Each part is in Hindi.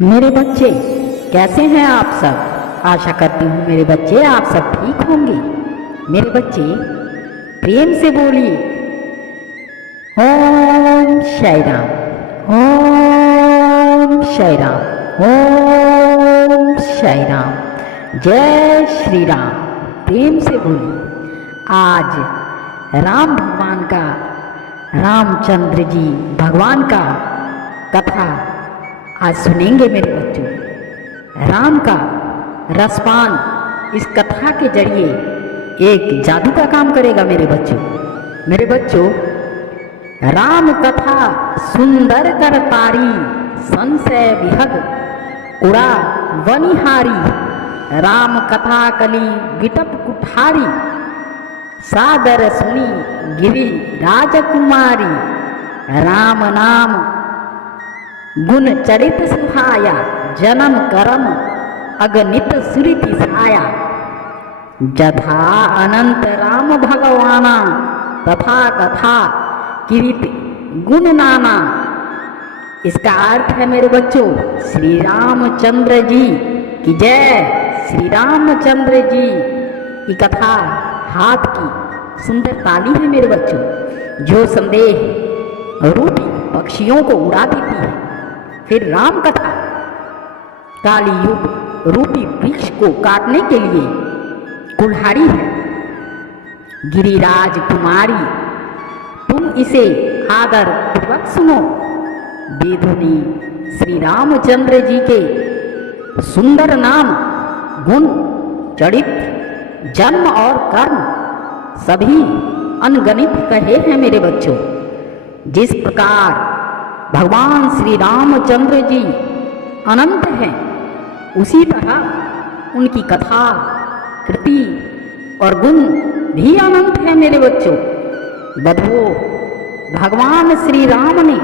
मेरे बच्चे कैसे हैं आप सब। आशा करती हूँ मेरे बच्चे आप सब ठीक होंगे। मेरे बच्चे प्रेम से बोलिए ओम साई राम, ओम साई राम, ओम साई राम, जय श्री राम। प्रेम से बोलिए। आज राम भगवान का, रामचंद्र जी भगवान का कथा आज सुनेंगे मेरे बच्चों। राम का रसपान इस कथा के जरिए एक जादू का काम करेगा मेरे बच्चों। मेरे बच्चों, राम कथा सुंदर कर तारी, संशय विहग उड़ा वनिहारी। राम कथा कली विटप कुठारी, सादर सुनी गिरी राजकुमारी। राम नाम गुण चरित सुहाया, जन्म करम अगणित सुरति साया। जथा अनंत राम भगवाना, तथा कथा किरीट गुण नाना। इसका अर्थ है मेरे बच्चों, श्री रामचंद्र जी की जय। श्री रामचंद्र जी की कथा हाथ की सुंदर ताली है मेरे बच्चों, जो संदेह रूपी पक्षियों को उड़ा देती है। फिर राम कथा काली युग रूपी वृक्ष को काटने के लिए कुल्हाड़ी है। गिरिराज कुमारी तुम इसे आदर पूर्वक सुनो। वेदों ने श्री रामचंद्र जी के सुंदर नाम, गुण, चरित्र, जन्म और कर्म सभी अनगणित कहे हैं मेरे बच्चों। जिस प्रकार भगवान श्री रामचंद्र जी अनंत हैं, उसी तरह उनकी कथा, कृति और गुण भी अनंत है मेरे बच्चों। बधो भगवान श्री राम ने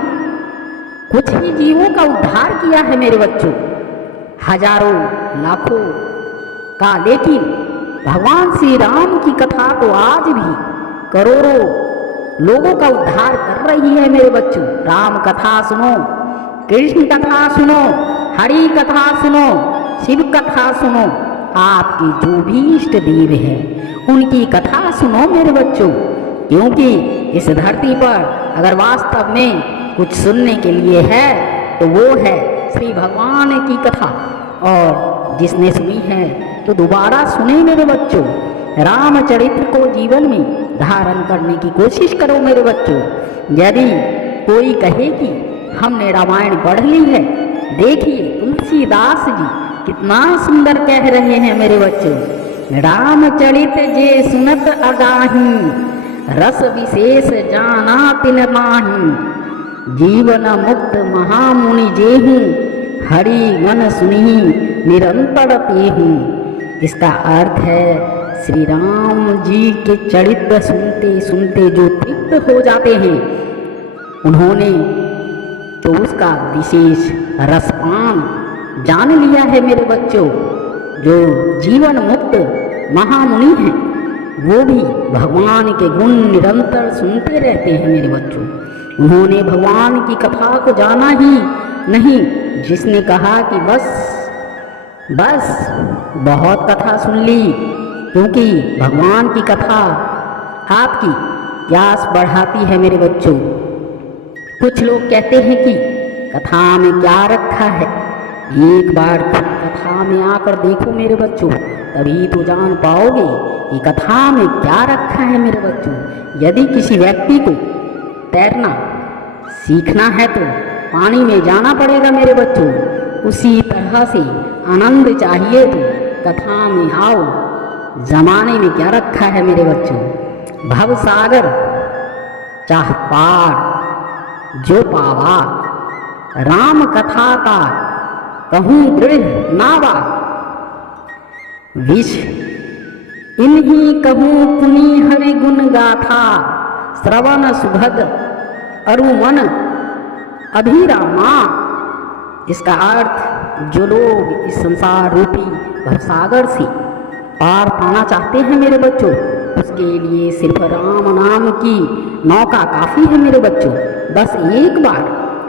कुछ ही जीवों का उद्धार किया है मेरे बच्चों, हजारों लाखों का, लेकिन भगवान श्री राम की कथा तो आज भी करोड़ों लोगों का उद्धार कर रही है मेरे बच्चों। राम कथा सुनो, कृष्ण कथा सुनो, हरि कथा सुनो, शिव कथा सुनो। आपके जो भी इष्ट देव हैं उनकी कथा सुनो मेरे बच्चों, क्योंकि इस धरती पर अगर वास्तव में कुछ सुनने के लिए है तो वो है श्री भगवान की कथा। और जिसने सुनी है तो दोबारा सुने मेरे बच्चों। रामचरित्र को जीवन में धारण करने की कोशिश करो मेरे बच्चों। यदि कोई कहे कि हमने रामायण पढ़ ली है, देखिए तुलसीदास जी कितना सुंदर कह रहे हैं मेरे बच्चों। रामचरित जे सुनत अगाही, रस विशेष जाना तिन माही। जीवन मुक्त महामुनि जेहू, हरि मन सुनी निरंतर तेहू। इसका अर्थ है श्री राम जी के चरित्र सुनते सुनते जो तृप्त हो जाते हैं, उन्होंने तो उसका विशेष रसपान जान लिया है मेरे बच्चों। जो जीवन मुक्त महामुनि हैं वो भी भगवान के गुण निरंतर सुनते रहते हैं मेरे बच्चों। उन्होंने भगवान की कथा को जाना ही नहीं। जिसने कहा कि बस बहुत कथा सुन ली, क्योंकि भगवान की कथा आपकी प्यास बढ़ाती है मेरे बच्चों। कुछ लोग कहते हैं कि कथा में क्या रखा है। एक बार कथा में आकर देखो मेरे बच्चों, तभी तो जान पाओगे कि कथा में क्या रखा है मेरे बच्चों। यदि किसी व्यक्ति को तैरना सीखना है तो पानी में जाना पड़ेगा मेरे बच्चों। उसी तरह से आनंद चाहिए तो कथा में आओ। जमाने में क्या रखा है मेरे बच्चों। भव सागर चाह पार जो पावा, राम कथा का कहूँ दृढ़ नावा। विष इन्हीं कहूँ पुनि हरि गुण गाथा, श्रवण सुभद अरुमन अभिरामा। इसका अर्थ जो लोग इस संसार रूपी भवसागर से पार पाना चाहते हैं मेरे बच्चों, उसके लिए सिर्फ राम नाम की नौका काफ़ी है मेरे बच्चों। बस एक बार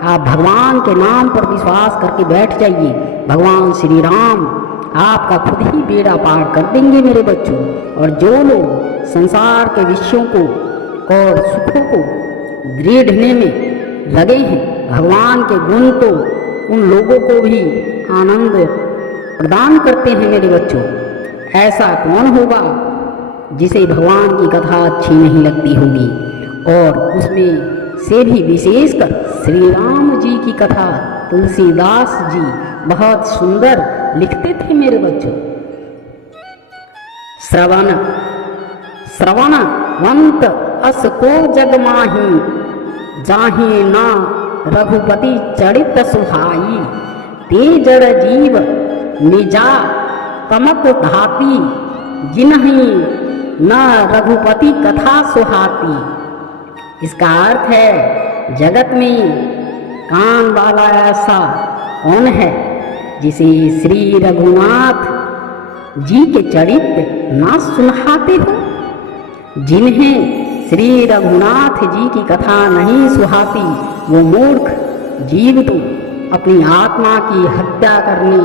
आप भगवान के नाम पर विश्वास करके बैठ जाइए। भगवान श्री राम आपका खुद ही बेड़ा पार कर देंगे मेरे बच्चों। और जो लोग संसार के विषयों को और सुखों को दृढ़ने में लगे हैं, भगवान के गुण तो उन लोगों को भी आनंद प्रदान करते हैं मेरे बच्चों। ऐसा कौन होगा जिसे भगवान की कथा अच्छी नहीं लगती होगी। और उसमें से भी विशेषकर श्री राम जी की कथा तुलसीदास जी बहुत सुंदर लिखते थे मेरे बच्चों। श्रवण वंत अस को जग माही, जाहि ना रघुपति चरित सुहाई। ते जड़ जीव निजा तमक धाती, जिन्हि न रघुपति कथा सुहाती। इसका अर्थ है जगत में कान वाला ऐसा कौन है जिसे श्री रघुनाथ जी के चरित्र ना सुनाते हो। जिन्हें श्री रघुनाथ जी की कथा नहीं सुहाती वो मूर्ख जीव तो अपनी आत्मा की हत्या करने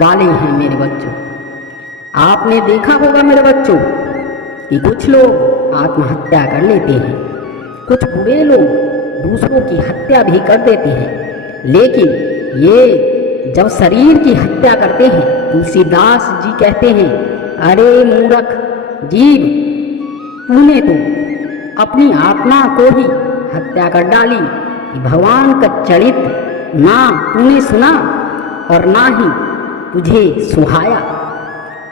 वाले हैं मेरे बच्चों। आपने देखा होगा मेरे बच्चों कि कुछ लोग आत्महत्या कर लेते हैं, कुछ बुरे लोग दूसरों की हत्या भी कर देते हैं, लेकिन ये जब शरीर की हत्या करते हैं, तुलसीदास जी कहते हैं, अरे मूर्ख जीव, तूने तो अपनी आत्मा को ही हत्या कर डाली। भगवान का चरित्र ना तूने सुना और ना ही तुझे सुहाया।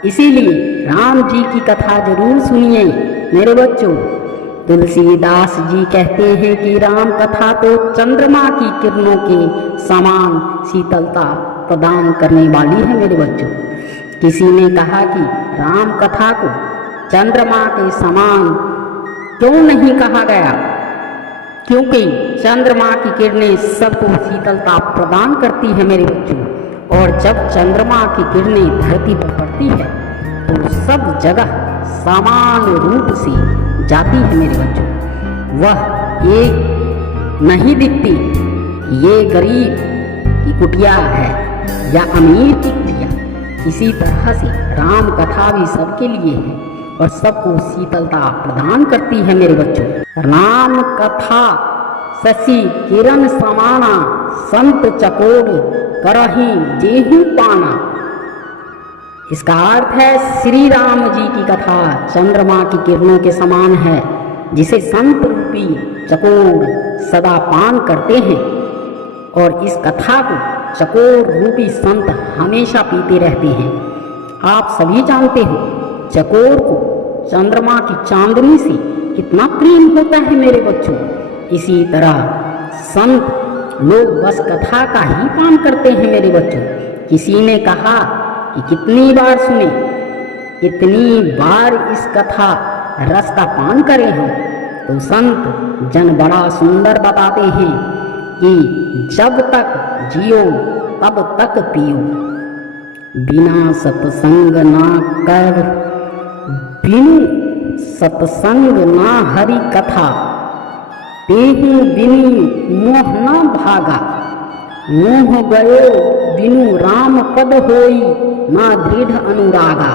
इसीलिए राम जी की कथा जरूर सुनिए मेरे बच्चों। तुलसीदास जी कहते हैं कि राम कथा तो चंद्रमा की किरणों के समान शीतलता प्रदान करने वाली है मेरे बच्चों। किसी ने कहा कि राम कथा को चंद्रमा के समान क्यों नहीं कहा गया, क्योंकि चंद्रमा की किरणें सबको शीतलता प्रदान करती है मेरे बच्चों। और जब चंद्रमा की किरणें धरती पर पड़ती है तो सब जगह समान रूप से जाती है मेरे बच्चों। वह एक नहीं दिखती ये गरीब की कुटिया है या अमीर की कुटिया। इसी तरह से राम कथा भी सबके लिए है और सबको शीतलता प्रदान करती है मेरे बच्चों। राम कथा शशि किरण समाना, संत चकोर करही जेहू पाना। इसका अर्थ है श्री राम जी की कथा चंद्रमा की किरणों के समान है, जिसे संत रूपी चकोर सदा पान करते हैं। और इस कथा को चकोर रूपी संत हमेशा पीते रहते हैं। आप सभी जानते हो चकोर को चंद्रमा की चांदनी से कितना प्रेम होता है मेरे बच्चों। इसी तरह संत लोग बस कथा का ही पान करते हैं मेरे बच्चों। किसी ने कहा कि कितनी बार सुने, कितनी बार इस कथा रस का पान करें हम, तो संत जन बड़ा सुंदर बताते हैं कि जब तक जियो तब तक पियो, बिना सत्संग ना कर, बिनु सत्संग ना हरि कथा, तेहु बिनु मोह न भागा, मोह गयो बिनु राम पद होई, ना दृढ़ अनुरागा।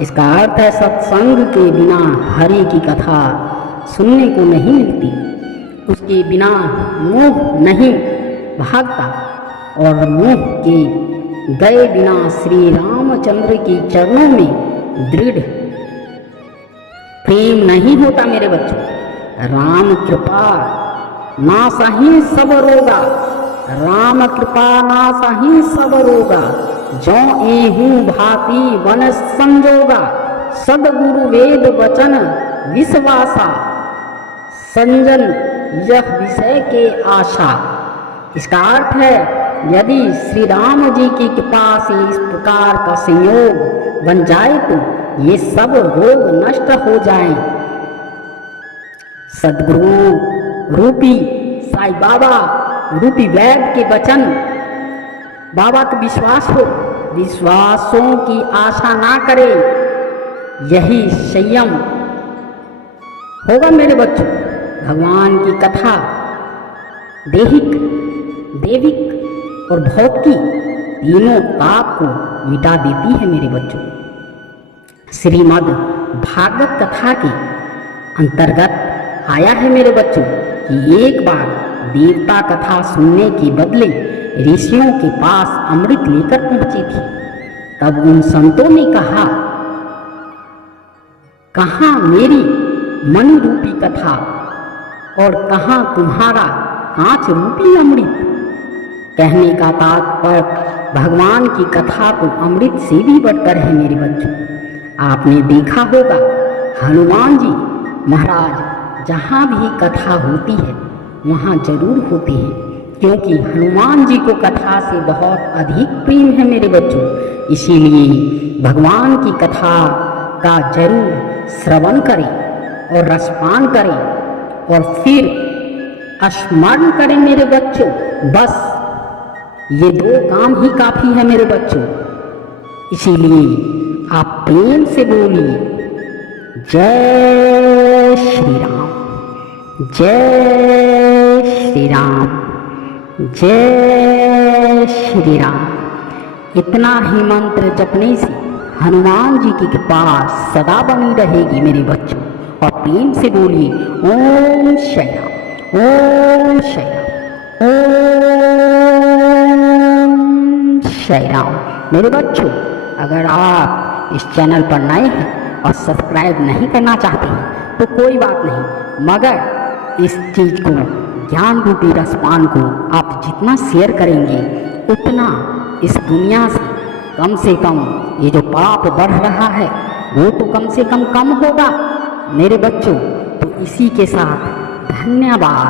इसका अर्थ है सत्संग के बिना हरि की कथा सुनने को नहीं मिलती, उसके बिना मोह नहीं भागता और मोह के गए बिना श्री रामचंद्र के चरणों में दृढ़ प्रेम नहीं होता मेरे बच्चों। राम कृपा नासहि सब रोगा, राम कृपा नासहि सब रोगा, जो एहू भांति वन संजोगा, सदगुरु वेद वचन विश्वासा, संजन यह विषय के आशा। इसका अर्थ है यदि श्री राम जी की कृपा से इस प्रकार का संयोग बन जाए तो ये सब रोग नष्ट हो जाएं। सदगुरु रूपी साईं बाबा रूपी वैद के वचन, बाबा का विश्वास हो, विश्वासों की आशा ना करे, यही संयम होगा मेरे बच्चों। भगवान की कथा देहिक दैविक और भौतिकी तीनों ताप को मिटा देती है मेरे बच्चों। श्रीमद् भागवत कथा के अंतर्गत आया है मेरे बच्चों कि एक बार देवता कथा सुनने के बदले ऋषियों के पास अमृत लेकर पहुंचे थे। तब उन संतों ने कहा, कहाँ मेरी मणि रूपी कथा और कहाँ तुम्हारा कांच रूपी अमृत। कहने का तात्पर्य भगवान की कथा तो अमृत से भी बढ़कर है मेरे बच्चों। आपने देखा होगा हनुमान जी महाराज जहाँ भी कथा होती है वहाँ जरूर होते हैं, क्योंकि हनुमान जी को कथा से बहुत अधिक प्रेम है मेरे बच्चों। इसीलिए भगवान की कथा का जरूर श्रवण करें और रसपान करें और फिर स्मरण करें मेरे बच्चों। बस ये दो काम ही काफ़ी है मेरे बच्चों। इसीलिए आप प्रेम से बोलिए जय श्री राम, जय श्री राम, जय श्री राम। इतना ही मंत्र जपने से हनुमान जी की कृपा सदा बनी रहेगी मेरे बच्चों। और प्रेम से बोलिए ओम श्री राम, ओम श्री राम, ओम श्री राम। मेरे बच्चों, अगर आप इस चैनल पर नए हैं और सब्सक्राइब नहीं करना चाहते हैं तो कोई बात नहीं, मगर इस चीज़ को, ज्ञान रूपी रसपान को आप जितना शेयर करेंगे उतना इस दुनिया से कम ये जो पाप बढ़ रहा है वो तो कम से कम होगा मेरे बच्चों। तो इसी के साथ धन्यवाद।